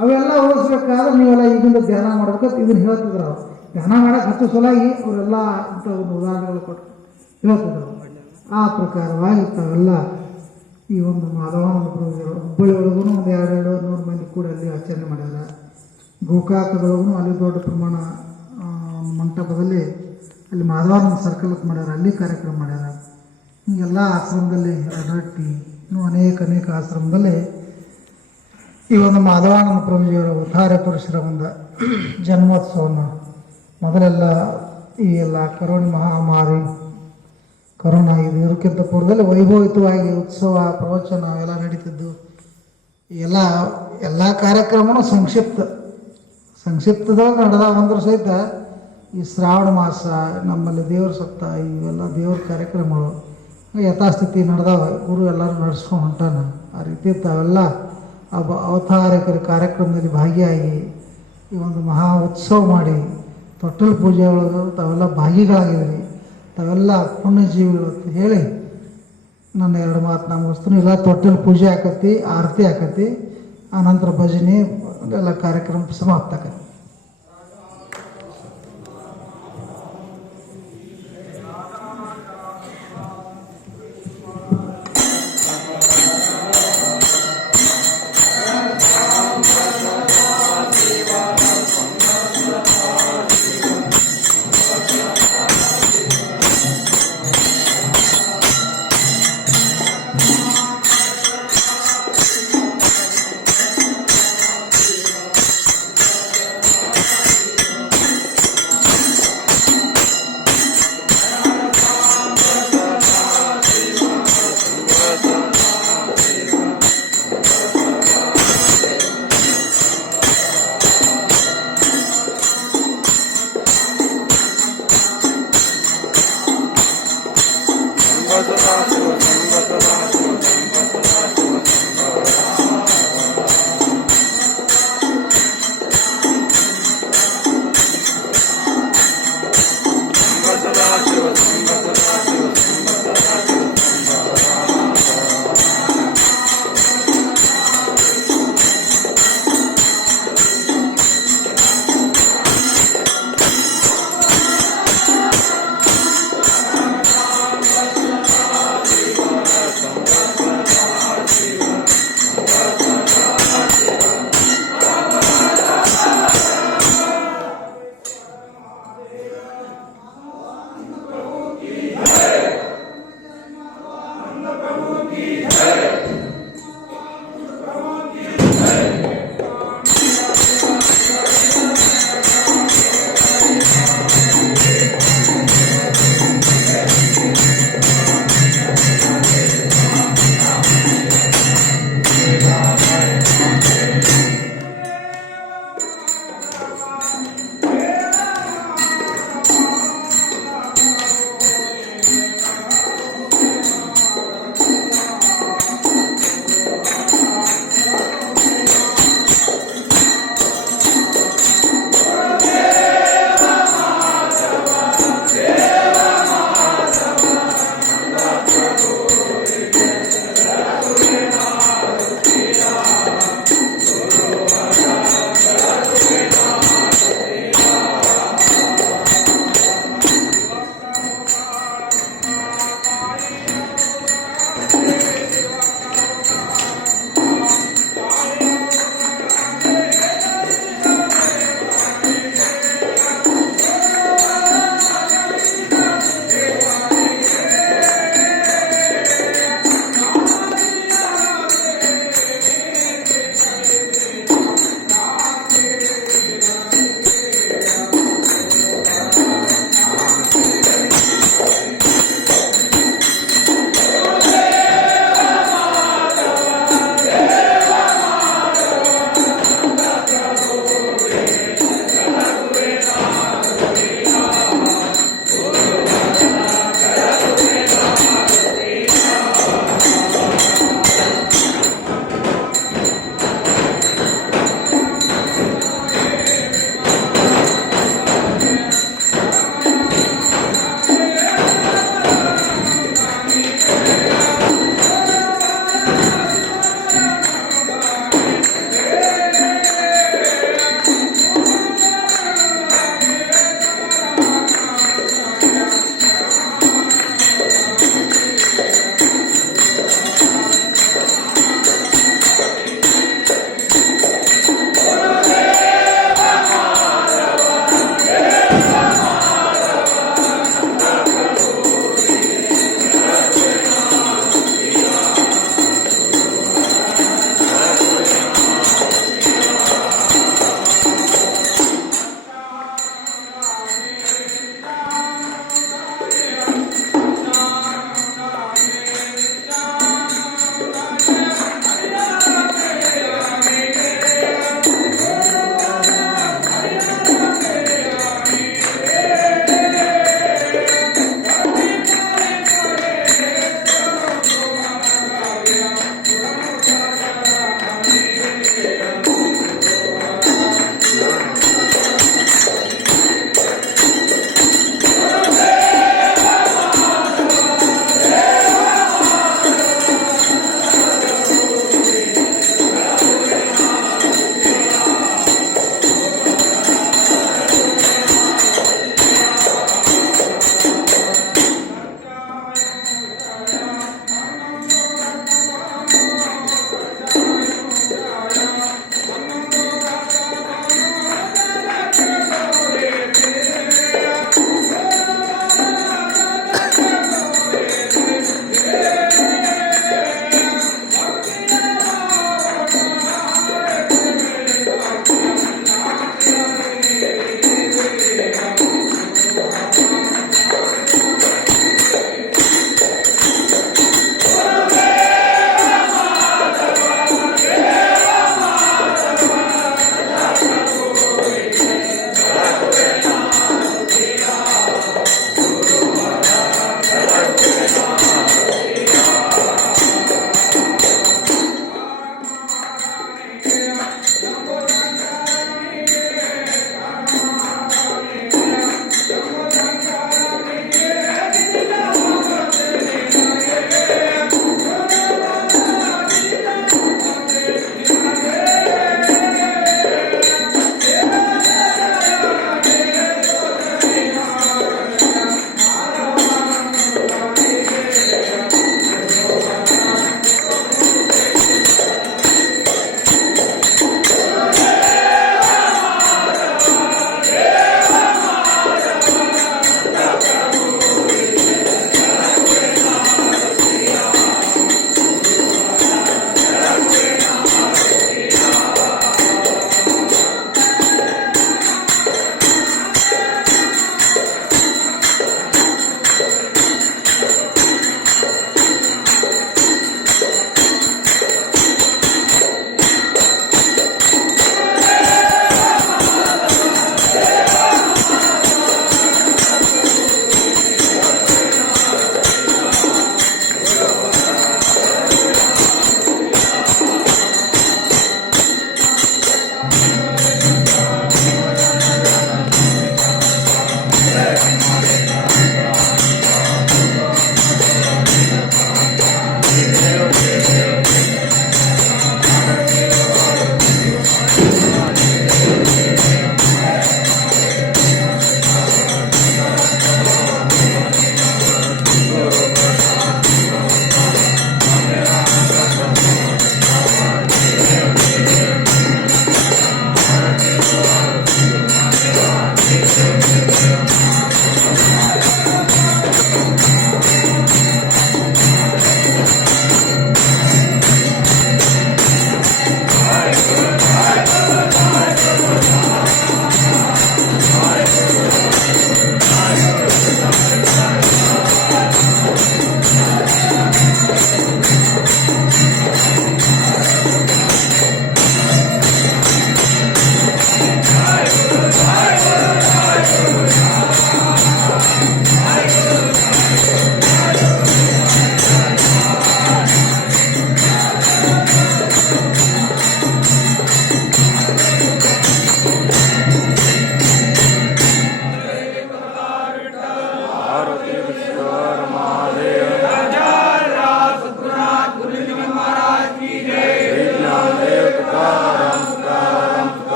ಅವೆಲ್ಲ ಉಳಿಸ್ಬೇಕಾದ್ರೆ ನೀವೆಲ್ಲ ಈಗಿಂದ ಧ್ಯಾನ ಮಾಡ್ಬೇಕಂತ ಇದನ್ನು ಹೇಳ್ತಿದ್ರು. ಅವ್ರು ಧ್ಯಾನ ಮಾಡೋಕೆ ಹತ್ತು ಸಲುವಾಗಿ ಅವರೆಲ್ಲ ಇಂಥ ಒಂದು ಉದಾಹರಣೆಗಳು ಕೊಟ್ಟು ಹೇಳ್ತಿದ್ರು. ಆ ಪ್ರಕಾರವಾಗಿ ತಾವೆಲ್ಲ ಈ ಒಂದು ಮಾಧವಾನಂದ ಪ್ರಭುಗಳು ಹುಬ್ಬಳ್ಳಿ ಒಳಗೂ ಒಂದು 200-200 ಮಂದಿ ಕೂಡ ಅಲ್ಲಿ ಆಚರಣೆ ಮಾಡ್ಯಾರ. ಗೋಕಾಕದೊಳಗೂ ಅಲ್ಲಿ ದೊಡ್ಡ ಪ್ರಮಾಣ ಮಂಟಪದಲ್ಲಿ ಅಲ್ಲಿ ಮಾಧವಾನಂದ ಸರ್ಕಲ್ ಮಾಡ್ಯಾರ, ಅಲ್ಲಿ ಕಾರ್ಯಕ್ರಮ ಮಾಡ್ಯಾರ. ಹೀಗೆಲ್ಲ ಆಶ್ರಮದಲ್ಲಿ ರೊಟ್ಟಿ ಇನ್ನೂ ಅನೇಕ ಆಶ್ರಮದಲ್ಲಿ ಈ ಒಂದು ಮಾಧವಾನಂದ ಪ್ರಭುಜಿಯವರ ಉದ್ಧಾರ ಪುರುಷರ ಒಂದು ಜನ್ಮೋತ್ಸವವನ್ನು ಮೊದಲೆಲ್ಲ ಈ ಎಲ್ಲ ಕರೋನಾ ಮಹಾಮಾರಿ ಕರೋನಾ ಇದಕ್ಕಿಂತ ಪೂರ್ವದಲ್ಲಿ ವೈಭವಿತವಾಗಿ ಉತ್ಸವ ಪ್ರವಚನ ಎಲ್ಲ ನಡೀತಿದ್ದು. ಎಲ್ಲ ಎಲ್ಲ ಕಾರ್ಯಕ್ರಮನೂ ಸಂಕ್ಷಿಪ್ತದೊಳಗೆ ನಡೆದಾವಂದ್ರೂ ಸಹಿತ ಈ ಶ್ರಾವಣ ಮಾಸ ನಮ್ಮಲ್ಲಿ ದೇವ್ರ ಸಪ್ತ ಇವೆಲ್ಲ ದೇವ್ರ ಕಾರ್ಯಕ್ರಮಗಳು ಯಥಾಸ್ಥಿತಿ ನಡೆದಾವ. ಗುರು ಎಲ್ಲರೂ ನಡೆಸ್ಕೊಂಡು ಹೊಂಟಾನ. ಆ ರೀತಿ ತಾವೆಲ್ಲ ಅವತಾರಿಕರ ಕಾರ್ಯಕ್ರಮದಲ್ಲಿ ಭಾಗಿಯಾಗಿ ಈ ಒಂದು ಮಹಾ ಉತ್ಸವ ಮಾಡಿ ತೊಟ್ಟಲು ಪೂಜೆ ಒಳಗೆ ತಾವೆಲ್ಲ ಭಾಗಿಗಳಾಗಿದ್ದೀರಿ. ತಾವೆಲ್ಲ ಪುಣ್ಯಜೀವಿಗಳು ಅಂತ ಹೇಳಿ ನನ್ನ 2 ಮಾತು ನಾ ಮುಗಿಸ್ತೀನಿ. ಇಲ್ಲ ತೊಟ್ಟಲು ಪೂಜೆ ಆಕತಿ, ಆರತಿ ಆಕತಿ, ಆನಂತರ ಭಜನೆ ಎಲ್ಲ ಕಾರ್ಯಕ್ರಮ ಸಮಾಪ್ತ ಆಕತಿ.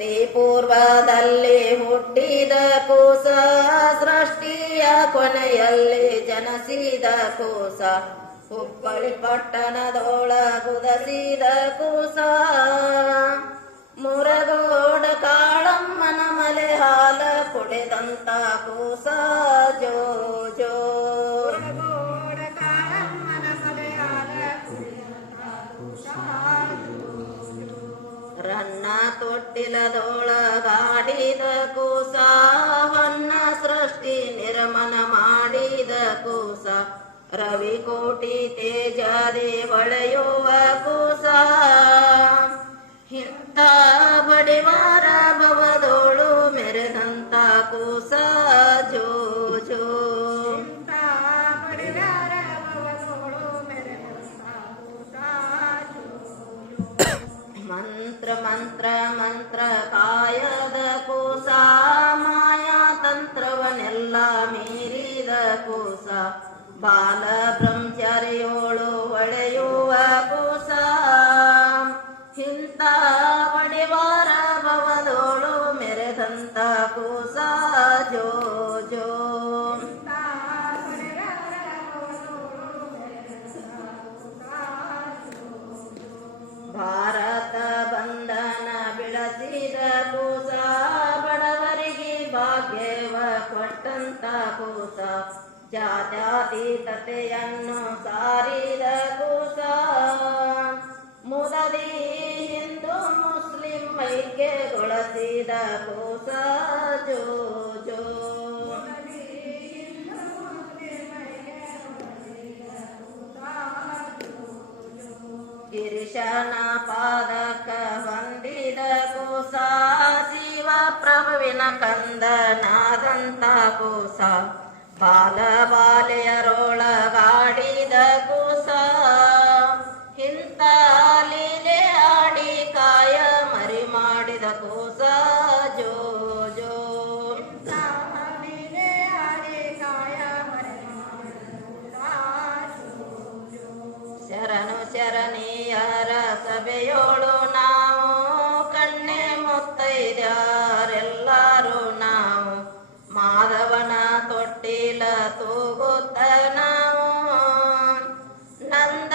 ಸೃಷ್ಟಿ ಪೂರ್ವದಲ್ಲಿ ಹುಟ್ಟಿದ ಕೂಸ, ಸೃಷ್ಟಿಯ ಕೊನೆಯಲ್ಲಿ ಜನಸಿದ ಕೂಸ, ಹುಬ್ಬಳ್ಳಿ ಪಟ್ಟಣದೊಳಗುದಸಿದ ಕೂಸ, ಮುರಗೋಡ ಕಾಳಮ್ಮನ ಮಲೆ ಹಾಲ ಕುಡಿದಂತ ಕೂಸ ಜೋ ಜೋ. ರನ್ನ ತೊಟ್ಟಿಲದೊಳಗಾಡಿದ ಕೂಸ, ಹೊನ್ನ ಸೃಷ್ಟಿ ನಿರ್ಮನ ಮಾಡಿದ ಕೂಸ, ರವಿ ಕೋಟಿ ತೇಜದೆ ಹೊಳೆಯುವ ಕೂಸ, ಇಂಥ ಬಡಿವಾರ ಭವದೋಳು ಮೆರೆದಂತ ಕೂಸ ಜೋ ಜೋ. ಮಂತ್ರ ಮಂತ್ರ ಮಂತ್ರ ಕಾಯದ ಕೂಸ, ಮಾಯಾ ತಂತ್ರವನ್ನೆಲ್ಲ ಮೀರಿದ ಕೂಸ, ಬಾಲ ಬ್ರಹ್ಮಚಾರಿಯೋಳು ಹೊಳೆಯುವ ಕೂಸ, ಇಂಥ ಬಡಿವಾರ ಭವದೋಳು ಮೆರೆದಂತ ಕೂಸ ಜೋ ಜೋ. ಭಾರತ ಬಂಧನ ಬಿಡಸಿದ ಕೂಸ, ಬಡವರಿಗೆ ಭಾಗ್ಯವ ಕೊಟ್ಟಂತ ಕೂಸ, ಜಾತ್ಯತೀತತೆಯನ್ನು ಸಾರಿದ ಕೂಸ, ಮುದದಿ ಹಿಂದೂ ಮುಸ್ಲಿಂ ಐಕ್ಯಗೊಳಿಸಿದ ಕೂಸ ಜೋ ಜೋ. ಗಿರಿಶನ ಪಾದಕ ಹೊಂದಿದ ಕೂಸ, ಶಿವ ಪ್ರಭುವಿನ ಕಂದನಾದಂತ ಕೂಸ, ಬಾಲ ಬಾಲೆಯರೊಳಗಾಡಿದ ಕೂಸ, ಇಂಥ ಲೀಲೆ ಆಡಿ ಕಾಯ ಮರಿ ಮಾಡಿದ ಕೂಸ ಜೋ ಜೋ. ಶರಣು ಶರಣೀಯರ ಸಭೆಯೋಳು ನಾವು, ಕಣ್ಣೆ ಮುತ್ತೈದ್ಯಾರೆಲ್ಲರೂ ನಾವು, ಮಾಧವನ ತೊಟ್ಟಿಲ ತೂಗುತ್ತ ನಾವು, ನಂದ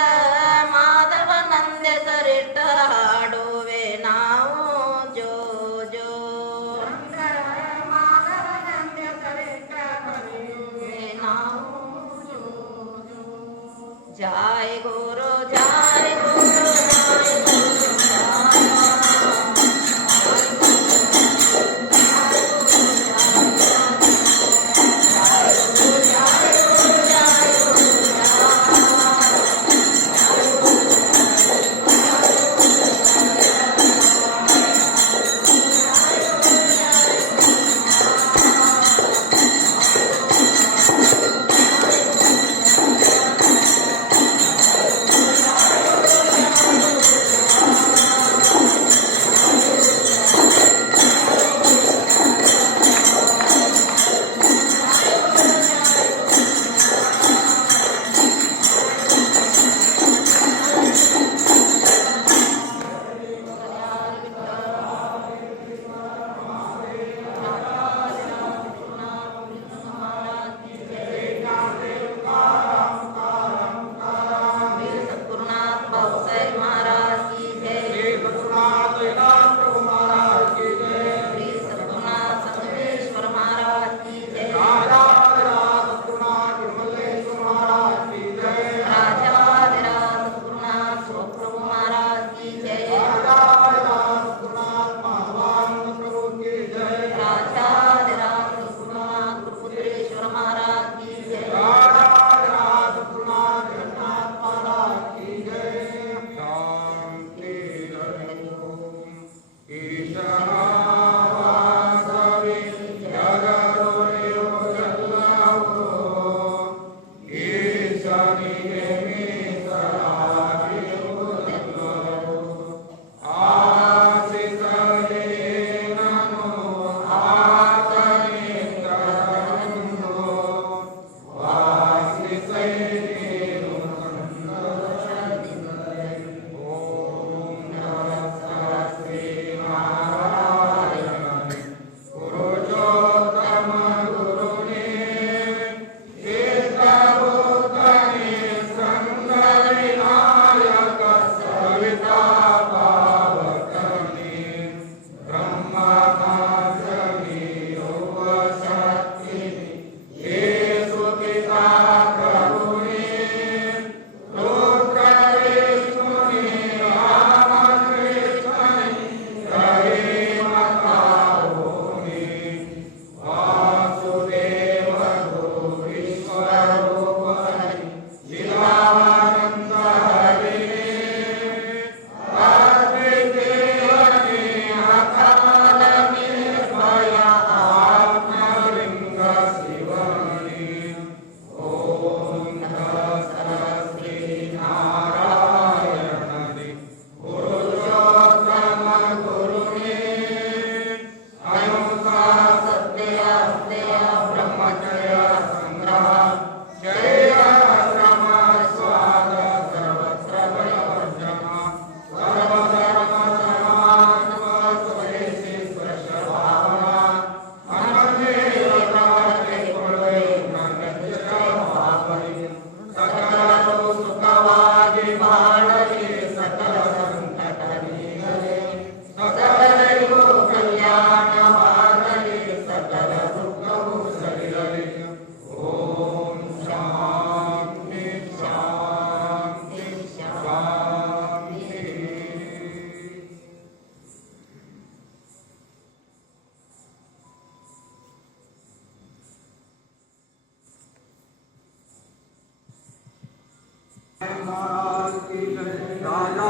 राजा